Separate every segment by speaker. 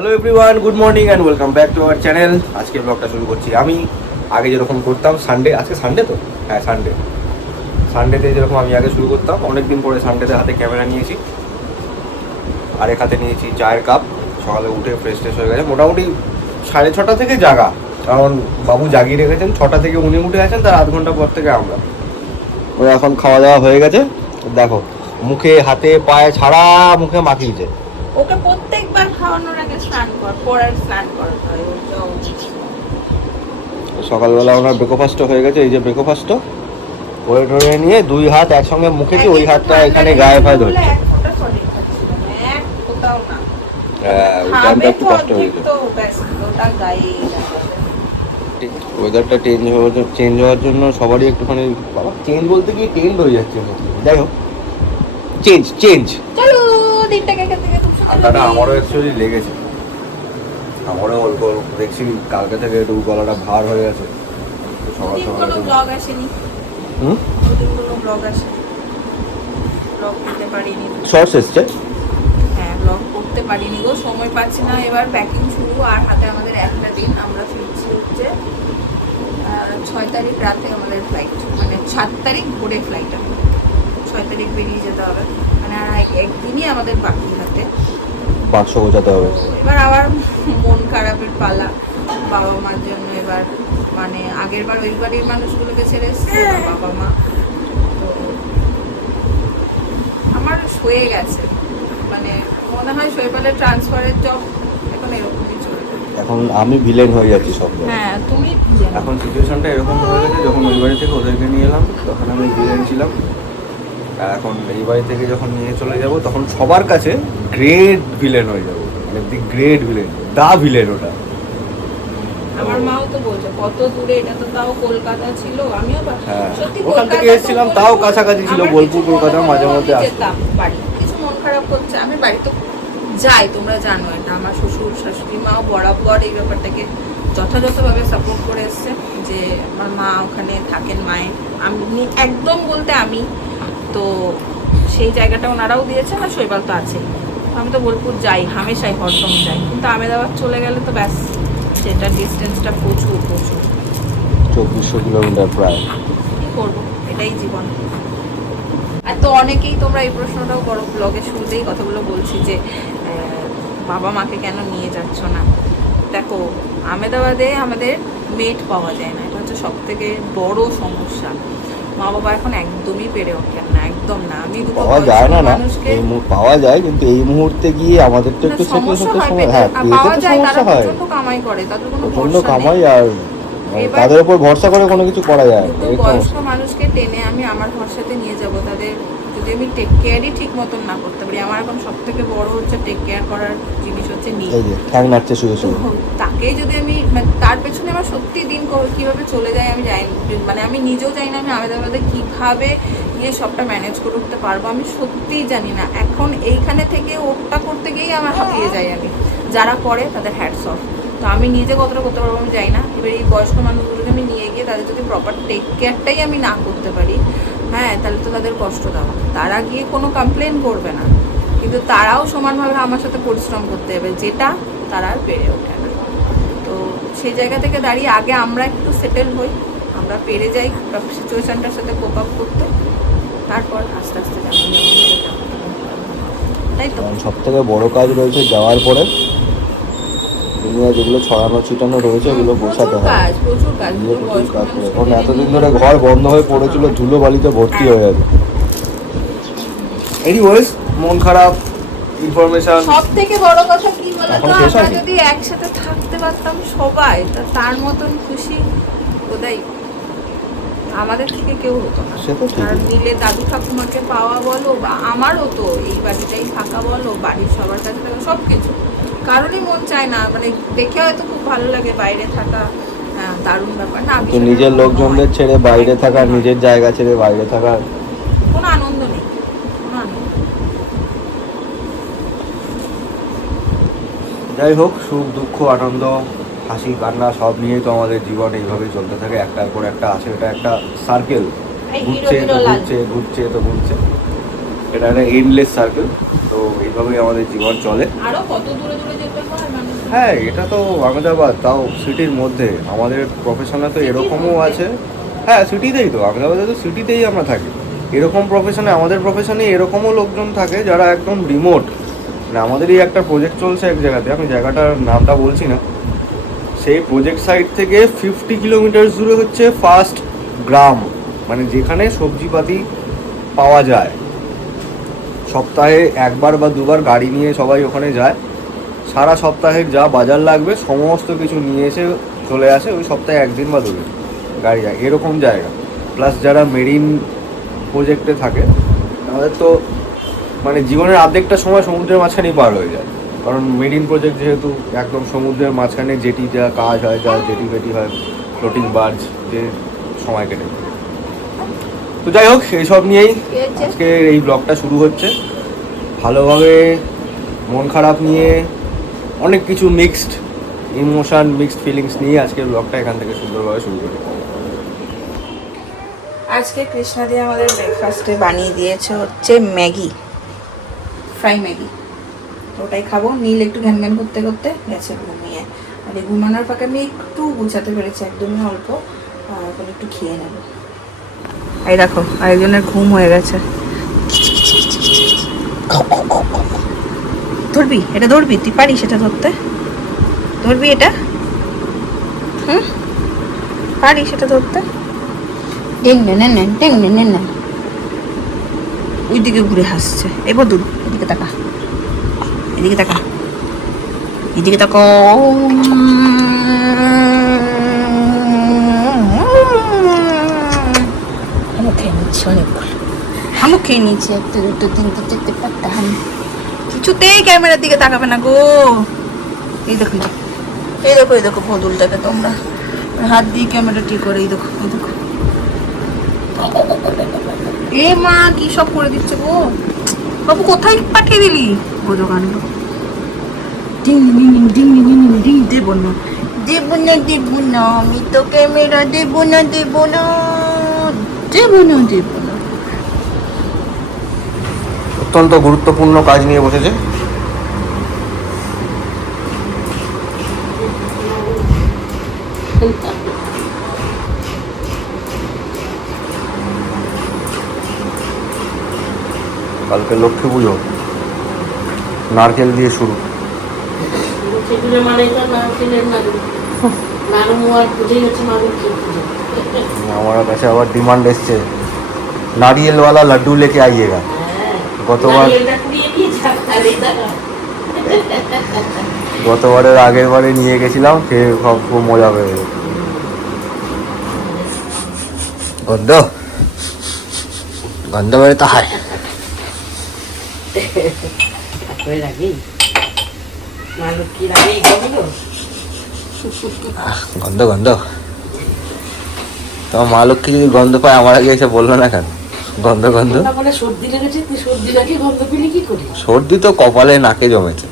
Speaker 1: Hello everyone good morning and welcome back to our channel আজকে ব্লগটা শুরু করছি আমি। আগে যেরকম করতাম সানডে আজকে সানডে তো? হ্যাঁ সানডে সানডেতে যেরকম আমি আগে শুরু করতাম, অনেকদিন পরে সানডেতে হাতে ক্যামেরা নিয়েছি। আরেক হাতে নিয়েছি চায়ের কাপ সকালে উঠে ফ্রেশ ট্রেশ হয়ে গেছে। মোটামুটি সাড়ে ছটা থেকে জাগা। কারণ বাবু জাগিয়ে রেখেছেন, ছটা থেকে উনি উঠে আছেন, তার আধ ঘণ্টা পর থেকে আমরা। এখন খাওয়া দাওয়া হয়ে গেছে। দেখো, মুখে হাতে পায়ে ছাড়া মুখে মাখিয়েছে।
Speaker 2: ওকে প্রত্যেকবার আগে স্নান কর পরের স্নান করাতে হয়
Speaker 1: সকালবেলা ওনার ব্রেকফাস্ট হয়ে গেছে এই যে ব্রেকফাস্ট করে টরে নিয়ে দুই হাত একসঙ্গে মুখে কি ওই হাতটা এখানে গায়ে ফায়ে ধরছে?
Speaker 2: না।
Speaker 1: হ্যাঁ। ওয়েদারটা চেঞ্জ হওয়ার জন্য চেঞ্জ হওয়ার জন্য সবারই একটুখানি বাবা চেঞ্জ বলতে কি টেন্ড হয়ে যাচ্ছে। যাই হোক চেঞ্জ চেঞ্জ
Speaker 2: চলো দিনটাকে
Speaker 1: ঠান্ডাটা আমারও অ্যাকচুয়ালি লেগেছে। আমারও অল্প অল্প দেখছি কালকে থেকে একটু গলাটা ভার হয়ে গেছে। সকাল সকাল একটু-
Speaker 2: ব্লগ আসেনি?
Speaker 1: হুম?
Speaker 2: কোনো ব্লগ আসেনি? ব্লগ করতে পারিনি।
Speaker 1: শর্টস এসছে?
Speaker 2: হ্যাঁ ব্লগ করতে পারিনি গো সময় পাচ্ছি না। এবার প্যাকিং শুরু আর হাতে আমাদের একটা দিন আমরা ফিরছি হচ্ছে ছয় তারিখ রাতে আমাদের ফ্লাইট মানে সাত তারিখ ভোরে ফ্লাইট আছে ছয় তারিখ বেরিয়ে যেতে হবে। মানে আর এক- একদিনই আমাদের বাকি হাতে।
Speaker 1: বাক্স গোছাতে হবে।
Speaker 2: এবার আবার মন খারাপের পালা। বাবা মার জন্য এবার মানে আগের বার ওই বাড়ির মানুষগুলোকে ছেড়ে বাবা মা। তো আমার হয়ে গেছে। মানে মনে হয় শৈবালের ট্রান্সফারের জব এখন এরকমই চলবে।
Speaker 1: এখন আমি ভিলেন হয়ে যাচ্ছি সব
Speaker 2: হ্যাঁ তুমি
Speaker 1: এখন সিচুয়েশনটা এরকম হয়ে গেছে যখন ওই বাড়ি থেকে ওদেরকে নিয়ে এলাম তখন আমি ভিলেন ছিলাম। এখন এই বাড়ি থেকে যখন নিয়ে চলে যাব তখন সবার কাছে গ্রেট ভিলেন হয়ে যাব। মানে the great villain the villain ওটা।
Speaker 2: আমার মাও তো বলছে কত দূরে এটা তো তাও কলকাতা ছিল আমিও
Speaker 1: হ্যাঁ,
Speaker 2: সত্যি
Speaker 1: ওখান থেকে এসেছিলাম, তাও কাছাকাছি ছিল, বোলপুর, কলকাতা মাঝে মধ্যে আসতাম।
Speaker 2: বাড়ি। কিছু মন খারাপ করছে আমি বাড়ি তো যাই তোমরা জানো এটা আমার শ্বশুর শাশুড়ি মাও বরাবর এই ব্যাপারটাকে যথাযথভাবে সাপোর্ট করে এসছে যে আমার মা ওখানে থাকেন মায়ের আমি একদম বলতে আমি তো সেই জায়গাটা ওনারাও দিয়েছেন আর শৈবাল তো আছে আমি তো বোলপুর যাই হামেশাই হরদম যাই। কিন্তু আমেদাবাদ চলে গেলে তো ব্যাস সেটা ডিস্টেন্সটা প্রচুর প্রচুর।
Speaker 1: চব্বিশশো কিলোমিটার প্রায়।
Speaker 2: কি করব? এটাই জীবন। আর তো অনেকেই তোমরা এই প্রশ্নটাও করো ব্লগের শুরুতেই কথাগুলো বলছি যে বাবা মাকে কেন নিয়ে যাচ্ছ না? দেখো আমেদাবাদে আমাদের মেট পাওয়া যায় না। এটা হচ্ছে সব থেকে বড় সমস্যা। মা বাবা এখন একদমই পেরে ওঠে না। একদম না। আমি
Speaker 1: পাওয়া যায় না না। এই পাওয়া যায় কিন্তু এই মুহূর্তে গিয়ে আমাদের তো একটু সময় হ্যাঁ পেতে
Speaker 2: পাওয়া
Speaker 1: তো
Speaker 2: যায়
Speaker 1: সমস্যা
Speaker 2: তারা
Speaker 1: হয়।
Speaker 2: প্রচণ্ড কামাই করে তাদের কোনো প্রচণ্ড
Speaker 1: কামাই আর তাদের উপর ভরসা করে কোনো কিছু করা যায়
Speaker 2: বয়স্ক মানুষকে টেনে আমি আমার ভরসাতে নিয়ে যাব। তাদের যদি আমি টেক কেয়ারই ঠিক মতন না করতে পারি আমার এখন সব থেকে বড় হচ্ছে টেক কেয়ার করার জিনিস হচ্ছে নিজে
Speaker 1: এই যে ঠ্যাং নাচছে শুয়ে শুয়ে।
Speaker 2: তাকে যদি আমি মানে তার পেছনে আমার সত্যি দিন কীভাবে চলে যায় আমি জানি। মানে আমি নিজেও জানি না আমি আমেদাবাদে কীভাবে গিয়ে সবটা ম্যানেজ করে উঠতে পারব, আমি সত্যিই জানি না। এখন এইখানে থেকে ওটা করতে গিয়েই আমার হাঁপিয়ে যাই আমি। যারা করে তাদের হ্যাটস অফ তো আমি নিজে কতটা করতে পারব আমি জানি না। এবার এই বয়স্ক মানুষগুলোকে আমি নিয়ে গিয়ে তাদের যদি প্রপার টেক কেয়ারটাই আমি না করতে পারি হ্যাঁ তাহলে তো তাদের কষ্ট দেওয়া। তারা গিয়ে কোনো কমপ্লেন করবে না। কিন্তু তারাও সমানভাবে আমার সাথে পরিশ্রম করতে হবে যেটা তারা আর পেরে ওঠে না। তো সেই জায়গা থেকে দাঁড়িয়ে আগে আমরা একটু সেটেল হই, আমরা পেরে যাই সিচুয়েশানটার সাথে কোপ আপ করতে। তারপর আস্তে আস্তে। তাই তো?
Speaker 1: সব থেকে বড় কাজ রয়েছে যাওয়ার পরে। দুনিয়া যেগুলো ছড়ানো ছিটানো রয়েছে ওগুলো গোছাতে
Speaker 2: প্রচুর কাজ
Speaker 1: এখন এতদিন ধরে ঘর বন্ধ হয়ে পড়েছিল ধুলো বালিতে ভর্তি হয়ে। যাবে এনিওয়েজ মন খারাপ ইনফরমেশন
Speaker 2: সব থেকে বড় কথা কি বলতো? আমরা যদি একসাথে থাকতে পারতাম সবাই তার মতন খুশি বোধহয় আমাদের থেকে কেউ হতো না। আর মিলে দাদু ঠাকুমাকে পাওয়া বলো বা আমারও তো এই বাড়িটাই থাকা বলো বাড়ির সবার কাছে থাকা সব কিছু কারণই মন চায় না মানে দেখে হয়তো খুব ভালো লাগে বাইরে থাকা হ্যাঁ দারুণ ব্যাপার। না
Speaker 1: তো নিজের লোকজনদের ছেড়ে বাইরে থাকা নিজের জায়গা ছেড়ে বাইরে থাকা
Speaker 2: কোনো আনন্দ নেই।
Speaker 1: যাই হোক সুখ দুঃখ আনন্দ হাসি কান্না সব নিয়েই তো আমাদের জীবন এইভাবেই চলতে থাকে। একটার পর একটা আসে এটা একটা সার্কেল ঘুরছে তো ঘুরছে ঘুরছে তো ঘুরছে। এটা একটা এন্ডলেস সার্কেল তো এইভাবেই আমাদের জীবন চলে।
Speaker 2: হয়
Speaker 1: হ্যাঁ এটা তো আহমেদাবাদ তাও সিটির মধ্যে। আমাদের প্রফেশনে তো এরকমও আছে। হ্যাঁ সিটিতেই তো। আহমেদাবাদে তো সিটিতেই আমরা থাকি। এরকম প্রফেশনে আমাদের প্রফেশনে এরকমও লোকজন থাকে যারা একদম রিমোট মানে আমাদেরই একটা প্রজেক্ট চলছে এক জায়গাতে। আমি জায়গাটার নামটা বলছি না। সেই প্রজেক্ট সাইট থেকে ফিফটি কিলোমিটার দূরে হচ্ছে ফার্স্ট গ্রাম মানে যেখানে সবজিপাতি পাওয়া যায়। সপ্তাহে একবার বা দুবার গাড়ি নিয়ে সবাই ওখানে যায়। সারা সপ্তাহের যা বাজার লাগবে, সমস্ত কিছু নিয়ে এসে চলে আসে, ওই সপ্তাহে একদিন বা দুদিন গাড়ি যায়, এরকম জায়গা। প্লাস যারা মেরিন প্রজেক্টে থাকে, তাদের তো মানে জীবনের অর্ধেকটা সময় সমুদ্রের মাঝখানেই পার হয়ে যায়। কারণ মেরিন প্রজেক্ট যেহেতু একদম সমুদ্রের মাঝখানে যেটি যা কাজ হয়, যা যেটি বেটি হয় ফ্লোটিং বার্জ যে সময় কেটে তো যাই হোক এইসব নিয়েই আজকে এই ব্লগটা শুরু হচ্ছে। ভালোভাবে মন খারাপ নিয়ে অনেক কিছু মিক্সড ইমোশান মিক্সড ফিলিংস নিয়ে আজকের ব্লগটা এখান থেকে সুন্দরভাবে শুরু করি।
Speaker 2: আজকে কৃষ্ণা দিয়ে আমাদের ব্রেকফাস্টে বানিয়ে দিয়েছে হচ্ছে ম্যাগি, ফ্রাই ম্যাগি। তো ওটাই খাব। নীল একটু ঘ্যান ঘ্যান করতে করতে গেছে ঘুমিয়ে। এই ঘুমানোর ফাঁকে আমি একটু গুছাতে পেরেছি, একদমই অল্প। আর একটু খেয়ে নেব। এই দেখো, আরেকজনের ঘুম হয়ে গেছে। ধরবি? এটা ধরবি? তুই পারিস এটা ধরতে? ধরবি এটা? হুম? পারিস এটা ধরতে? ডেং নেন নেন ডেং নেন নেন ওই দিকে ঘুরে হাসছে। এবার বদুল এদিকে তাকা। এদিকে তাকা এদিকে তাকো আমি খেয়ে নিচ্ছি অনেকগুলো আমি খেয়ে নিচ্ছি একটা দুটো তিনটে চারটে পাঁচটা আমি কিছুতেই ক্যামেরার দিকে তাকাবে না গো এই দেখো এই দেখো। এই দেখো বদুলটাকে তোমরা হাত দিয়ে ক্যামেরা ঠিক করে এই দেখো এই দেখো এ মা কি সব করে দিচ্ছে গো বাবু কোথায় পাঠিয়ে দিলি? বোঝো কাণ্ড ding ding ding ding ding ding ding দেব না। দেব না দেব না আমি তো ক্যামেরা দেব না দেব না। দেব না দেব না।
Speaker 1: অত্যন্ত গুরুত্বপূর্ণ কাজ নিয়ে বসেছে। কালকে লক্ষ্মী পুজো নারকেল দিয়ে শুরু। আমার কাছে আবার ডিমান্ড এসছে। নারিয়েলওয়ালা লাড্ডু লেকে আইয়েগা। গতবার
Speaker 3: নারকেলটা কুড়িয়ে নিয়ে যা তাহলেই দাঁড়া
Speaker 1: গতবারের আগের বারে নিয়ে গেছিলাম খেয়ে সব খুব মজা হয়ে গেল গন্ধ। গন্ধ বেরোতে হয়।
Speaker 3: হয়ে লাগে মা লক্ষ্মীর আগেই গেলো
Speaker 1: গন্ধ গন্ধ তোমার মা লক্ষ্মী যদি গন্ধ পায় আমার আগে এসে বলল না কেন গন্ধ গন্ধ
Speaker 3: সর্দি লেগেছে তুই সর্দি লাগে গন্ধ পেলে কি করি
Speaker 1: সর্দি তো কপালে নাকে জমেছে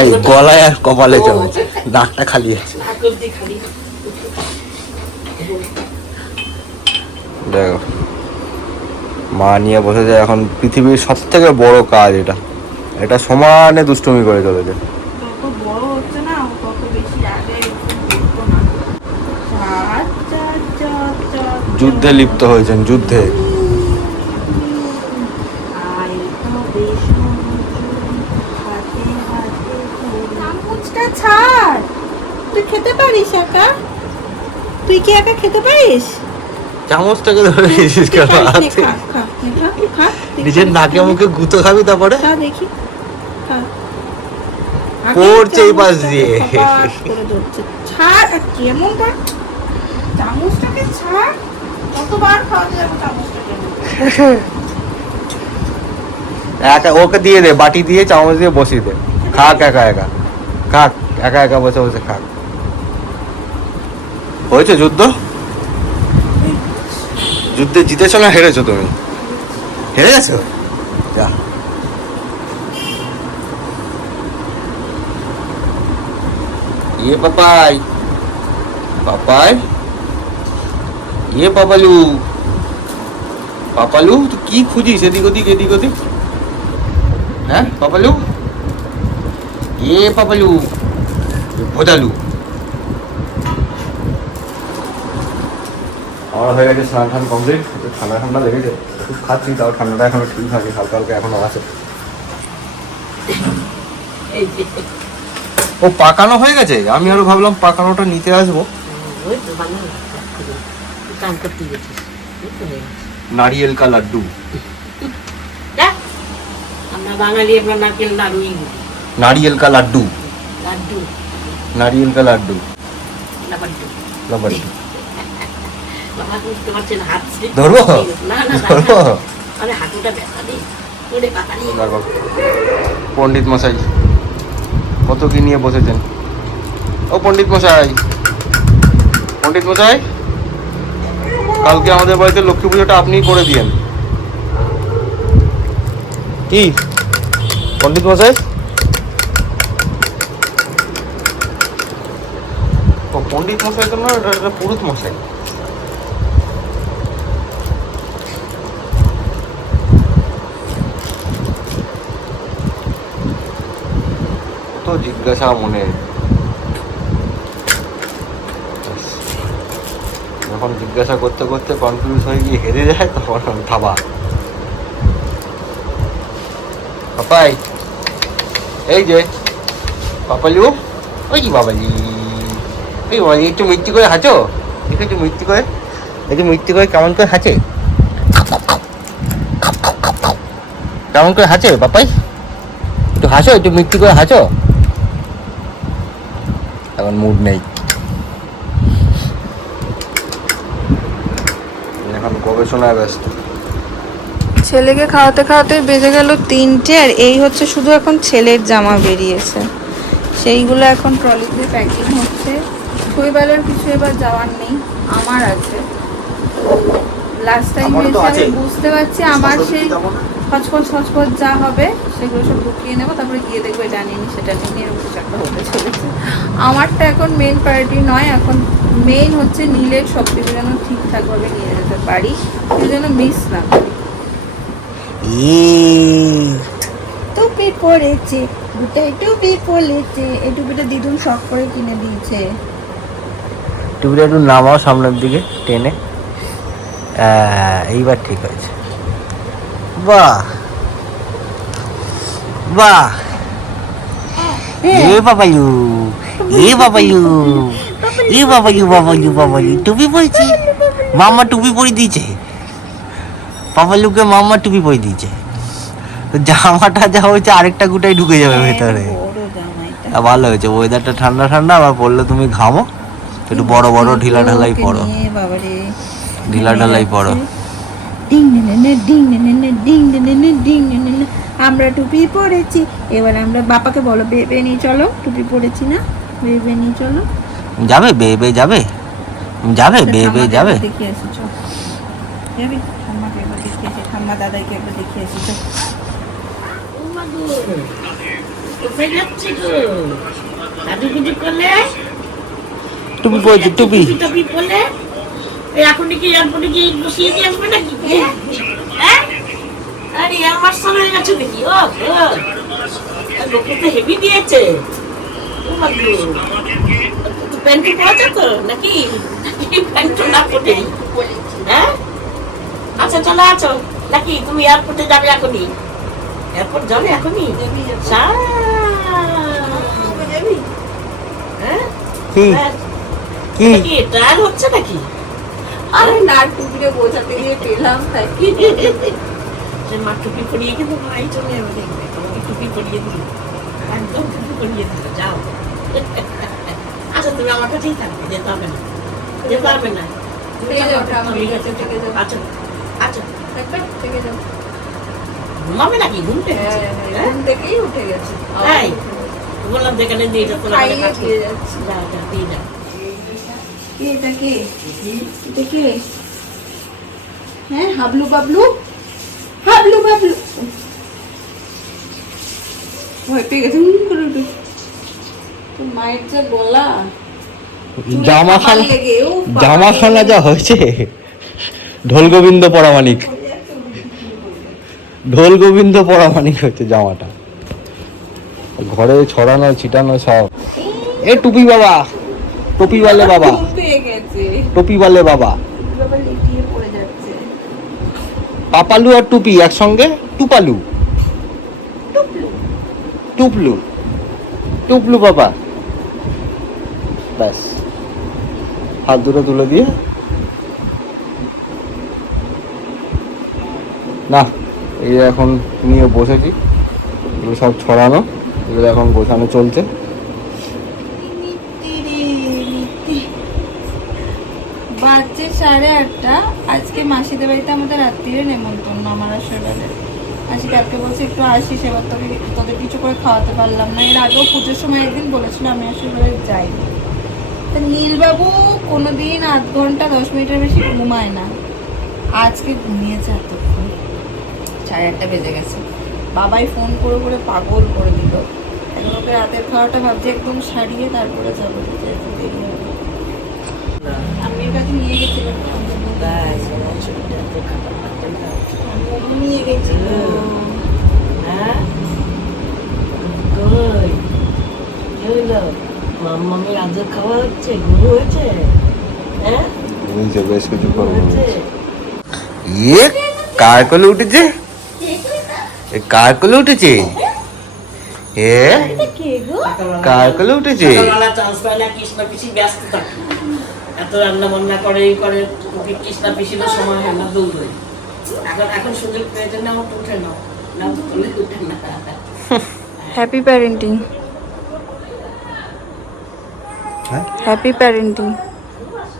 Speaker 1: এই গলায় আর কপালে জমেছে নাকটা খালি আছে দেখো মা নিয়ে বসেছে এখন পৃথিবীর সব থেকে বড় কাজ এটা। এটা সমানে দুষ্টুমি করে চলেছে।
Speaker 2: যত বড় হচ্ছে না তত বেশি আগে করতো না। চার চার চার চার
Speaker 1: যুদ্ধে। লিপ্ত হয়েছেন যুদ্ধে
Speaker 2: ছাড়। তুই খেতে পারিস একা? তুই কি একা খেতে পারিস?
Speaker 1: চামচটাকে ধরে নিয়েছিস কেন?
Speaker 2: তুই পারিস নে,
Speaker 1: হাতে?
Speaker 2: খা, খা, নে, খা, খা, তুই
Speaker 1: নিজের নাকে মুখে গুঁতো খাবি তারপরে?
Speaker 2: দেখি
Speaker 1: পড়ছে এই পাশ দিয়ে।
Speaker 2: খপাস করে ধরছে। ছাড় আর চামচটাকে ছাড় কতবার খাওয়াতে যাব চামচটাকে?
Speaker 1: ওকে দিয়ে দে বাটি দিয়ে চামচ দিয়ে বসিয়ে দে। খাক একা একা খাক একা একা বসে বসে খাক। হয়েছে যুদ্ধ? যুদ্ধে জিতেছো না হেরেছো তুমি? হেরে গেছো? যা। ইয়ে পাপাই। পাপাই? ইয়ে পাপালু। পাপালু, তুই কি খুঁজিস এদিক ওদিক এদিক ওদিক? হ্যাঁ পাপালু? এ পাপালু। ভোজালু আমার হয়ে গেছে স্নান টান কমপ্লিট ঠান্ডা ঠান্ডা লেগেছে খুব খাচ্ছি তাও ঠান্ডাটা এখনও ঠিক থাকে হালকা হালকা এখনও আছে। ও পাকানো হয়ে গেছে? আমি আরও ভাবলাম পাকানোটা নিতে আসব। নারিয়েল কা লাড্ডু। নারিয়েল কা লাড্ডু।
Speaker 3: লাড্ডু।
Speaker 1: নারিয়েল কা লাড্ডু।
Speaker 3: লাড্ডু
Speaker 1: লাড্ডু
Speaker 3: বাবা বুঝতে পারছেন হাত slip
Speaker 1: ধরবো? পণ্ডিত মশাই কত কি নিয়ে বসেছেন? ও পণ্ডিত মশাই পণ্ডিত মশাই কালকে আমাদের বাড়িতে লক্ষ্মী পুজোটা আপনিই করে দিয়েন। কি? পণ্ডিত মশাই? ও পণ্ডিত মশাই তো না পুরুত মশাই। তো জিজ্ঞাসা মনে। যখন জিজ্ঞাসা করতে করতে কনফিউজ হয়ে গিয়ে হেরে যায়, তখন থাবা। পাপাই, এই যে, পাপালু, ওই কি বাবাজি। এই বাবাজি, একটু মিথ্যি করে হাঁচো। একটু একটু মিথ্যি করে। একটু মিথ্যি করে কেমন করে হাঁচে? কেমন করে হাঁচে পাপাই? একটু হাসো একটু মিথ্যি করে হাসো এখন মুড নেই। এখন গবেষণায় ব্যস্ত।
Speaker 2: ছেলেকে খাওয়াতে খাওয়াতে বেজে গেল তিনটে আর এই হচ্ছে শুধু এখন ছেলের জামা বেরিয়েছে। সেইগুলো এখন ট্রলিতে প্যাকিং হচ্ছে। শৈবালের কিছু এবার যাওয়ার নেই আমার আছে। লাস্ট টাইম এসে আমি বুঝতে পারছি আমার সেই খচখচ খচখচ যা হবে সেগুলো সব ঢুকিয়ে নেব তারপরে গিয়ে দেখব এটা নিয়ে নি সেটা নিয়ে এরকম কিছু একটা হতে চলেছে। আমারটা এখন মেন প্রায়োরিটি নয় এখন মেইন হচ্ছে নীলের সব কিছু যেন ঠিকঠাকভাবে নিয়ে যেতে পারি কেউ যেন মিস না করি। টুপি পরেছে দুটাই টুপি পরেছে এই টুপিটা দিদুন শখ করে কিনে দিয়েছে।
Speaker 1: টুপিটা একটু নামাও সামনের দিকে টেনে। এইবার ঠিক হয়েছে। বাহ। বাহ। এ বাবাইু এ বাবাইু এ বাবাইু বাবাইু বাবাইু টুপি পরেছি? মাম্মা টুপি পরে দিয়েছে। পাপালুকে মাম্মা টুপি পরে দিয়েছে। জামাটা যা হয়েছে আরেকটা গুটাই ঢুকে যাবে ভেতরে। ভালো হয়েছে ওয়েদারটা ঠান্ডা ঠান্ডা আবার পড়লে তুমি ঘামো। একটু বড় বড় ঢিলা ঢালাই পড়ো ঢিলা ঢালাই পড়ো
Speaker 2: ডিং নে ডিং নে ডিং নে ডিং নে আমরা টুপি পরেছি এবার আমরা বাবাকে বলো বেবে নিয়ে চলো টুপি পরেছি না বেবে নিয়ে চলো
Speaker 1: যাবে বে বে যাবে যাবে বে বে
Speaker 2: ঠাম্মাকে
Speaker 1: যাবে
Speaker 2: আসি চল যাবি ঠাম্মাকে একবার আসি ঠাম্মা দাদাইকে একবার?
Speaker 3: সাজুগুজু করলে?
Speaker 1: টুপি পরেছি টুপি
Speaker 3: টুপি টুপি এখনই কি এয়ারপোর্টে গিয়ে বসিয়ে দিয়ে আসবে নাকি? হ্যাঁ? আরে এয়ার মার্শাল হয়ে গেছে নাকি? ও, লোকে তো হেভি দিয়েছে। প্যান্টু তো নাকি? প্যান্টু না? হ্যাঁ? আচ্ছা চলো আছো। নাকি তুমি এয়ারপোর্টে যাবে এখনই? এয়ারপোর্ট যাবে এখনই?
Speaker 2: যাবি
Speaker 3: হ্যাঁ?
Speaker 1: কি?
Speaker 3: হ্যাঁ,
Speaker 1: কি?
Speaker 3: হচ্ছে নাকি?
Speaker 2: আরে না টুপিটা বোঝাতে গিয়ে পেলাম তাই
Speaker 3: সে মা টুপি পরিয়ে কিন্তু মাই চলে যাবে দেখবে তোমাকে টুপি পরিয়ে দিল। একদম টুপি পরিয়ে দিল যাও। আচ্ছা তুমি আমার কাছেই থাকবে যেতে হবে না। যেতে হবে না। আচ্ছা আচ্ছা।
Speaker 2: থেকে যাও
Speaker 3: ঘুমাবে নাকি?
Speaker 2: ঘুম থেকেই উঠে গেছে।
Speaker 3: বললাম যেখানে দিয়ে
Speaker 2: দিয়ে যাচ্ছি।
Speaker 3: দিয়ে যা।
Speaker 2: কে এটা কে? এটা কে? হ্যাঁ হাবলু বাবলু? হাবলু বাবলু। ভয় পেয়ে গেছে হুম করে উঠে। মায়ের যা গলা।
Speaker 1: জামা খানা জামা যা হয়েছে ঢোল গোবিন্দ পরামানিক। ঢোল গোবিন্দ পরামানিক হচ্ছে জামাটা। ঘরে ছড়ানো ছিটানো সব। এ টুপি বাবা। টুপি वाले বাবা।
Speaker 2: পেয়ে
Speaker 1: টুপি वाले বাবা। পাপালু আর টুপি একসঙ্গে? টুপালু। টুপলু। টুপলু বাবা। ব্যাস। হাত দুটো তুলে দিয়ে। না, এই এখন নিয়ে বসেছি। এগুলো সব ছড়ানো, এগুলো এখন গোছানো চলছে।
Speaker 2: সাড়ে আটটা। আজকে মাসিদের বাড়িতে আমাদের রাত্রিরে নেমন্তন্ন আমার আসলে আজকে কালকে বলছে, একটু আসিস, এবার তোকে, তোদের কিছু করে খাওয়াতে পারলাম না। এর আগেও পুজোর সময় একদিন বলেছিল, আমি আসলে যাই তা নীলবাবু কোনোদিন আধ ঘণ্টা, দশ মিনিটের বেশি ঘুমায় না। আজকে ঘুমিয়েছে এতক্ষণ। সাড়ে আটটা বেজে গেছে। বাবাই ফোন করে করে পাগল করে দিল। এখন ওকে রাতের খাওয়াটা ভাবছি একদম সারিয়ে তারপরে যাব। এর কাছে নিয়ে। মোমো নিয়ে গেছিল
Speaker 3: হ্যাঁ? কই? কি হইল? মাম্মামের আদর খাওয়া হচ্ছে ঘুম হয়েছে হ্যাঁ
Speaker 1: বেশ কিছু ইয়ে কার কোলে উঠেছে কার কোলে উঠেছে এ কার কোলে উঠেছে
Speaker 3: চান্স পায় না কৃষ্ণা পিসি ব্যস্ত থাকে এত রান্না বান্না করে এই করে কৃষ্ণা পিসিরও সময় হয় না দৌড়ে এখন এখন সুযোগ পেয়েছে না ওটা উঠে নাও। না তুলে উঠে না।
Speaker 2: হ্যাপি প্যারেন্টিং
Speaker 1: হ্যাঁ?
Speaker 2: হ্যাপি প্যারেন্টিং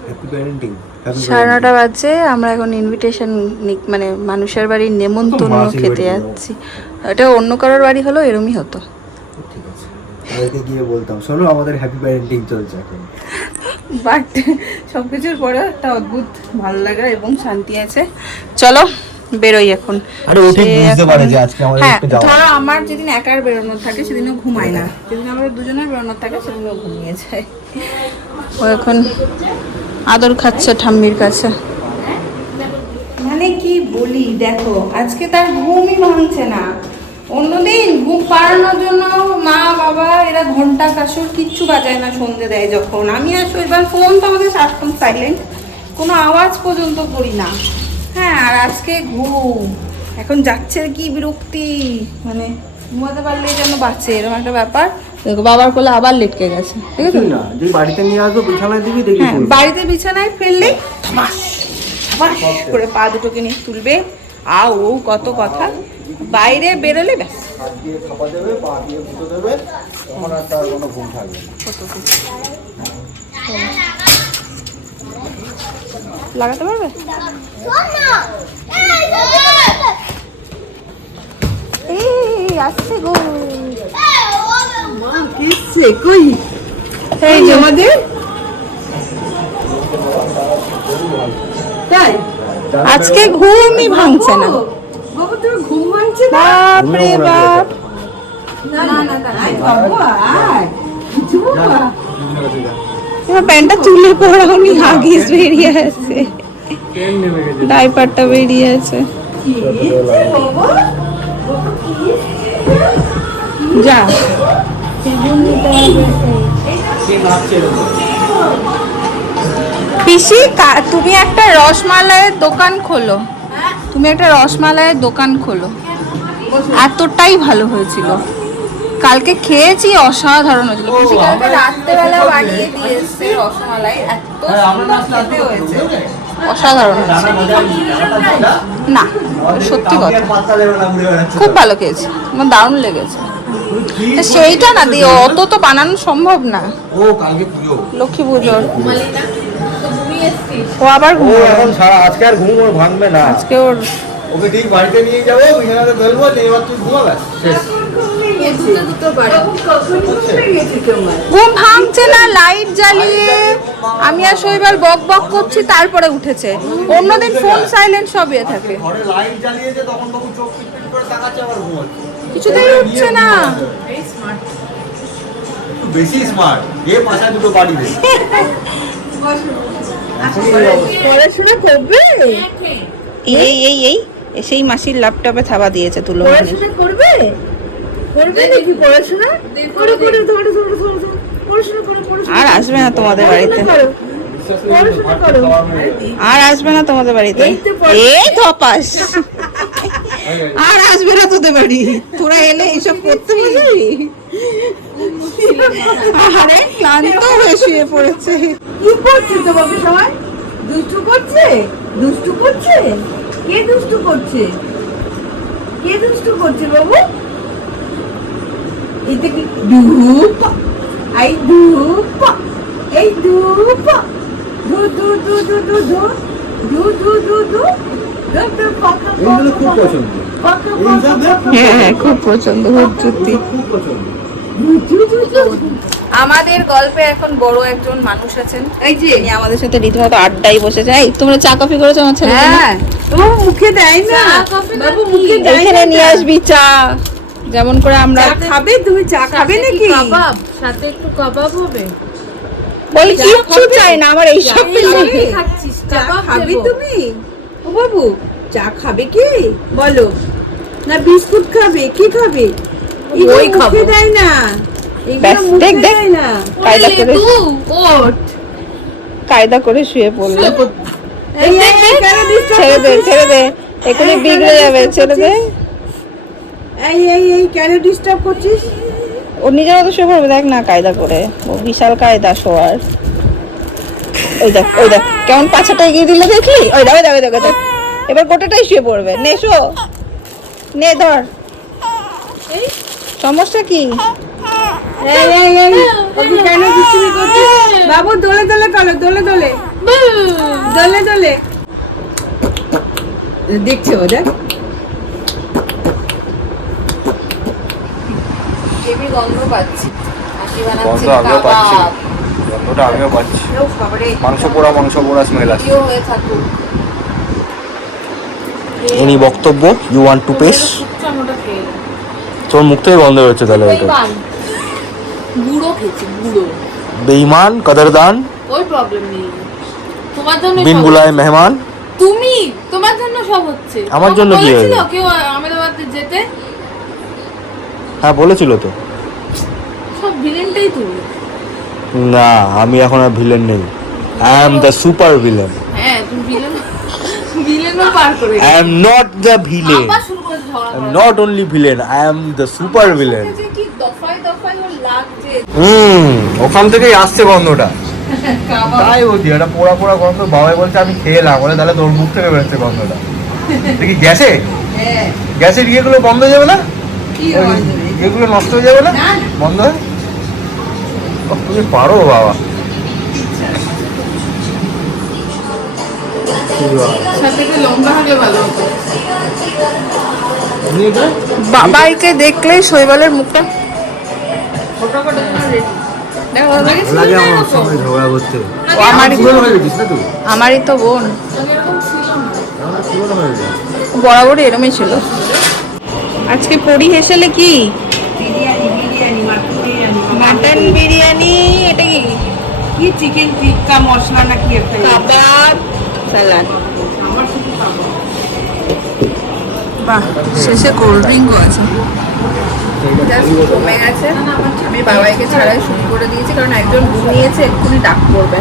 Speaker 1: হ্যাপি প্যারেন্টিং
Speaker 2: সাড়ে নটা বাজছে আমরা এখন ইনভিটেশন মানে মানুষের বাড়ির নেমন্তন্ন খেতে যাচ্ছি। এটা অন্য কারোর বাড়ি হলো এরমই হতো।
Speaker 1: ঠিক আছে। তাদেরকে গিয়ে বলতাম শোনো আমাদের হ্যাপি প্যারেন্টিং চলছে এখন।
Speaker 2: বাট সব কিছুর পরে একটা অদ্ভুত ভালো লাগা এবং শান্তি আছে। চলো বেরোই এখন।
Speaker 1: আরে ও ঠিক
Speaker 2: সে
Speaker 1: বুঝতে
Speaker 2: এখন-
Speaker 1: পারে যে আজকে আমাদের
Speaker 2: হ্যাঁ ধরো আমার যেদিন একার বেরোনোর থাকে সেদিনও ঘুমায় না। যেদিন আমাদের দুজনের বেরোনোর থাকে সেদিনও ঘুমিয়ে যায়। ও এখন আদর খাচ্ছে ঠাম্মির কাছে। মানে কি বলি দেখো আজকে তার ঘুমই ভাঙছে না। অন্যদিন ঘুম পাড়ানোর জন্য মা বাবা এরা ঘণ্টা কাসুর কিচ্ছু বাজায় না সন্ধে দেয় যখন। আমি আসো এবার ফোন তো আমাদের সারাক্ষণ সাইলেন্ট কোনো আওয়াজ পর্যন্ত করি না। হ্যাঁ আর আজকে ঘুম। এখন যাচ্ছে কি বিরক্তি মানে ঘুমাতে পারলেই যেন বাঁচে এরকম একটা ব্যাপার। দেখো বাবার কোলে আবার লেটকে গেছে ঠিক আছে
Speaker 1: কিছুই না যে বাড়িতে নিয়ে আসব বিছানায় দিবি দেখি
Speaker 2: হ্যাঁ বাড়িতে বিছানায় ফেললেই বাস। করে পা দুটোকে নিয়ে তুলবে। আ ও কত কথা। বাইরে বেরোলে ব্যাস।
Speaker 1: দিয়ে থাপা দেবে পা দিয়ে ফুটো দেবে তখন আর তার কোনো ঘুম থাকবে না।
Speaker 2: কত কিছু। লাগাতে পারবে? এই আসছে গো।
Speaker 3: কিসে কই?
Speaker 2: এই যে আমাদের।
Speaker 3: তাই?
Speaker 2: আজকে ঘুমই ভাঙছে না।
Speaker 3: ঘুম ভাঙছে
Speaker 2: বাপ রে
Speaker 1: ঘুমিয়ে
Speaker 2: বাপ।
Speaker 3: না না না বাবা আয়।
Speaker 1: যা,
Speaker 2: এবার প্যান্টটা তুলে পড়াওনি হাগিস বেরিয়ে আছে।
Speaker 1: গেছে।
Speaker 2: ডাইপারটা বেরিয়ে আছে। যা। পিসি কা- তুমি একটা রসমালাইয়ের দোকান খোলো। তুমি একটা রসমালাইয়ের দোকান খোলো। এতটাই ভালো হয়েছিল। কালকে খেয়েছি অসাধারণ হয়েছিল। পিসি কালকে রাত্রেবেলা বানিয়ে দিয়ে এসছে রসমালাই। এত সুন্দর খেতে হয়েছে। অসাধারণ। না সত্যি কথা। খুব ভালো খেয়েছি। আমার দারুণ লেগেছে। সেইটা না দিয়ে অত তো বানানো সম্ভব না। লক্ষ্মী পুজোর। ও আবার
Speaker 1: ও এখন সারা আজকে আর ঘুম ওর ভাঙবে না।
Speaker 2: আজকে ওর
Speaker 1: ওকে ঠিক বাড়িতে নিয়ে যাব বিছানাতে ফেলব নিয়ে এবার তুই ঘুমাবে। শেষ।
Speaker 2: ঘুম ভাঙছে না লাইট জ্বালিয়ে। আমি আর শৈবাল বক বক করছি তারপরে উঠেছে। অন্যদিন ফোন সাইলেন্ট সব ইয়ে থাকে।
Speaker 1: ঘরে লাইট জ্বালিয়েছে তখন তখন চোখ পিটপিট করে তাকাচ্ছে আবার ঘুমাচ্ছে।
Speaker 2: কিছুতেই উঠছে না।
Speaker 1: বেশি স্মার্ট এ পাশা দুটো বাড়ি
Speaker 2: পড়াশোনা করবে? এই এই এই সেই মাসির ল্যাপটপে থাবা দিয়েছে তুলো
Speaker 3: করবে?
Speaker 4: করবে নাকি পড়াশোনা? করো করো ধরো ধরো ধরো ধরো। পড়াশোনা করো
Speaker 2: আর আসবে না তোমাদের বাড়িতে।
Speaker 4: পড়াশোনা
Speaker 2: আর আসবে না তোমাদের বাড়িতে।
Speaker 4: এই
Speaker 2: ধপাস। আর আসবে না তোদের বাড়ি। তোরা এলে এইসব করতে পারবি? আরে ক্লান্ত হয়ে শুয়ে পড়েছে।
Speaker 4: কি করছে তো বাবু সবাই? দুষ্টু করছে? দুষ্টু করছে? কে দুষ্টু করছে? কে দুষ্টু করছে বাবু? এটা কি ধূপ? আই ধূপ। এই ধূপ। ধু ধু ধু ধু ধু ধু। ধু ধু ধু ধু।
Speaker 1: এগুলো খুব পছন্দ।
Speaker 2: হ্যাঁ হ্যাঁ খুব পছন্দ
Speaker 5: আমাদের গল্পে এখন বড় একজন মানুষ আছেন।
Speaker 4: এই যে।
Speaker 2: আমাদের সাথে রীতিমতো আড্ডাই বসেছে এই তোমরা চা কফি করেছ আমার ছেলে
Speaker 4: হ্যাঁ তোমার মুখে দেয় না। বাবু মুখে দেয়
Speaker 2: এখানে নিয়ে আসবি চা। যেমন করে আমরা
Speaker 4: খাবে? তুমি চা খাবে নাকি?
Speaker 6: কাবাব? সাথে একটু কাবাব হবে?
Speaker 2: বলি কিচ্ছু চাই না আমার এইসব?
Speaker 6: খাচ্ছিস
Speaker 4: চা খাবে তুমি? ও বাবু চা খাবে কি? বলো। না বিস্কুট খাবে কি খাবে?
Speaker 6: ওই খাব।
Speaker 4: দেয় না।
Speaker 2: কায়দা করে কায়দা করে শুয়ে পড়ল। ছেড়ে দে ছেড়ে দে। এখানে বিগড়ে যাবে ছেড়ে দে।
Speaker 4: এই এই এই কেন ডিস্টার্ব করছিস?
Speaker 2: ও নিজের মতো শুয়ে পড়বে দেখ না কায়দা করে। ও বিশাল কায়দা শোয়ার। ওই দেখ ওই দেখ কেমন পাছাটা এগিয়ে দিলে দেখলি? ওই দেখ ওই দেখ ওই দেখ দেখ। এবার গোটাটাই শুয়ে পড়বে। নে শো। নে ধর। সমস্যা কি?
Speaker 4: বাবু দোলে দোলে করো দোলে দোলে। দোলে দোলে। দেখছে ও দেখ
Speaker 5: হেভি গন্ধ পাচ্ছি।
Speaker 1: গন্ধ আমিও পাচ্ছি। গন্ধটা আমিও পাচ্ছি। মাংস পোড়া মাংস পোড়া স্মেল আছে বক্তব্য ইউ ওয়ান্ট টু পেস। তোর মুখ থেকে গন্ধ হচ্ছে তাহলে
Speaker 6: বান গুঁড়ো খেয়েছি গুঁড়ো।
Speaker 1: বেঈমান কদরদান।
Speaker 6: ওই প্রবলেম নেই। তোমার জন্য
Speaker 1: বিন বুলায় মেহমান।
Speaker 6: তুমি তোমার জন্য সব হচ্ছে।
Speaker 1: আমার জন্য কি
Speaker 6: বলেছিল
Speaker 1: হয়েছে?
Speaker 6: কেউ আহমেদাবাদ যেতে?
Speaker 1: হ্যাঁ বলেছিল তো।
Speaker 6: ভিলেনটাই তুমি?
Speaker 1: না আমি এখন আর ভিলেন নেই। I am the super villain
Speaker 6: হ্যাঁ তুমি ভিলেন ভিলেনও পার করে
Speaker 1: I am not the villain. Not only villain I am the super villain hmm ওখান থেকেই আসছে গন্ধটা। তাই বলছি এটা পোড়া পোড়া গন্ধ বাবাই বলছে আমি খেলাম বলে তাহলে তোর মুখ থেকে বেরোচ্ছে গন্ধটা। দেখি গ্যাসে? গ্যাসের ইয়েগুলো বন্ধ হয়ে যাবে না? ইয়েগুলো নষ্ট হয়ে যাবে না। বন্ধ হয়ে? তুমি পারো বাবা।
Speaker 2: বাবাইকে শৈবালের মুখটা। আমারই তো বোন। বরাবরই এরমই ছিল। আজকে পড়ি হেসেলে কি?
Speaker 4: বিরিয়ানি
Speaker 2: এটা কি?
Speaker 4: কি চিকেন টিক্কা মশলা না কি একটা
Speaker 2: কাবাব স্যালাড বাহ শেষে কোল্ড ড্রিঙ্কও আছে।
Speaker 5: কমে গেছে। আমি বাবাইকে ছাড়াই শুরু করে দিয়েছি কারণ একজন ঘুমিয়েছে এক্ষুনি ডাক পড়বে।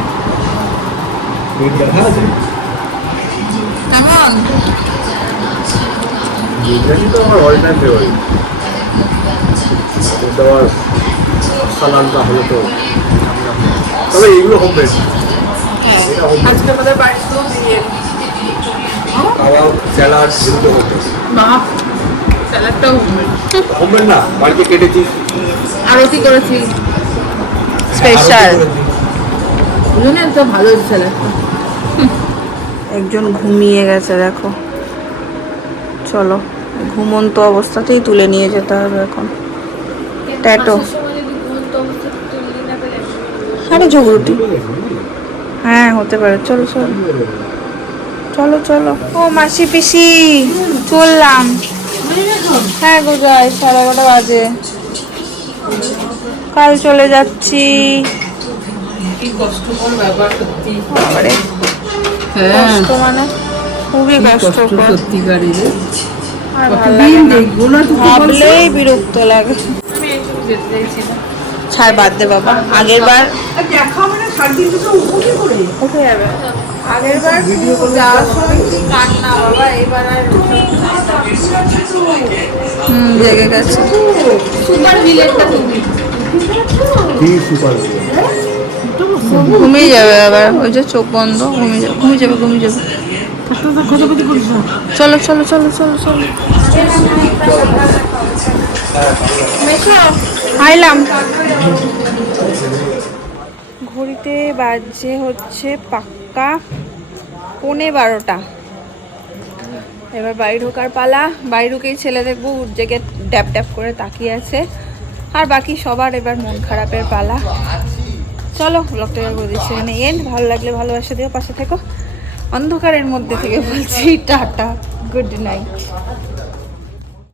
Speaker 2: কেমন
Speaker 1: বিরিয়ানি তো আমার অল টাইম ফেভারিট দেওয়ার সালানটা হলো তো তবে এইগুলো হোম
Speaker 5: আজকে আমাদের বাড়িতেও বিরিয়ানি
Speaker 1: কাবাব স্যালাড এগুলো হোম
Speaker 5: স্যালাডটাও
Speaker 1: হোম মেড না বাড়িতে কেটেছি।
Speaker 5: আরতি করেছি।
Speaker 2: স্পেশাল
Speaker 5: বুঝলেন তো ভালো স্যালাডটা
Speaker 2: একজন ঘুমিয়ে গেছে দেখো। চলো ঘুমন্ত অবস্থাতেই তুলে নিয়ে যেতে হবে এখন। ট্যাটো এখানে জুবরুটি হ্যাঁ হতে পারে। চলো চলো। চলো চলো। ও মাসি পিসি চললাম। হ্যাঁ গো যাই সাড়ে এগারোটা বাজে। কাল চলে যাচ্ছি। কষ্ট মানে? খুবই কষ্টকর। ভাবলেই বিরক্ত লাগে। ছাড় বাদ দে বাবা। আগের বার
Speaker 7: মানে
Speaker 2: উঠে যাবে।
Speaker 4: আগের বার যাওয়ার সময় কি কান্না বাবা এবার আর
Speaker 2: হুম জেগে গেছে।
Speaker 6: সুপার ভিলেনটা তুমি।
Speaker 2: ঘুমিয়ে যাবে আবার। ওই যে চোখ বন্ধ ঘুমিয়ে যাবে ঘুমিয়ে যাবে ঘুমিয়ে যাবে। চলো চলো চলো চলো চলো। আইলাম। ঘড়িতে বাজে হচ্ছে পাক্কা পৌনে বারোটা। এবার বাড়ি ঢোকার পালা। বাড়ি ঢুকেই ছেলে দেখব জেগে ড্যাপ ড্যাপ করে তাকিয়ে আছে। আর বাকি সবার এবার মন খারাপের পালা। চলো ব্লগটা করে দিচ্ছি। এখানে এন্ড ভালো লাগলে ভালোবাসা দিও, পাশে থেকো। অন্ধকারের মধ্যে থেকে বলছি, টাটা গুড নাইট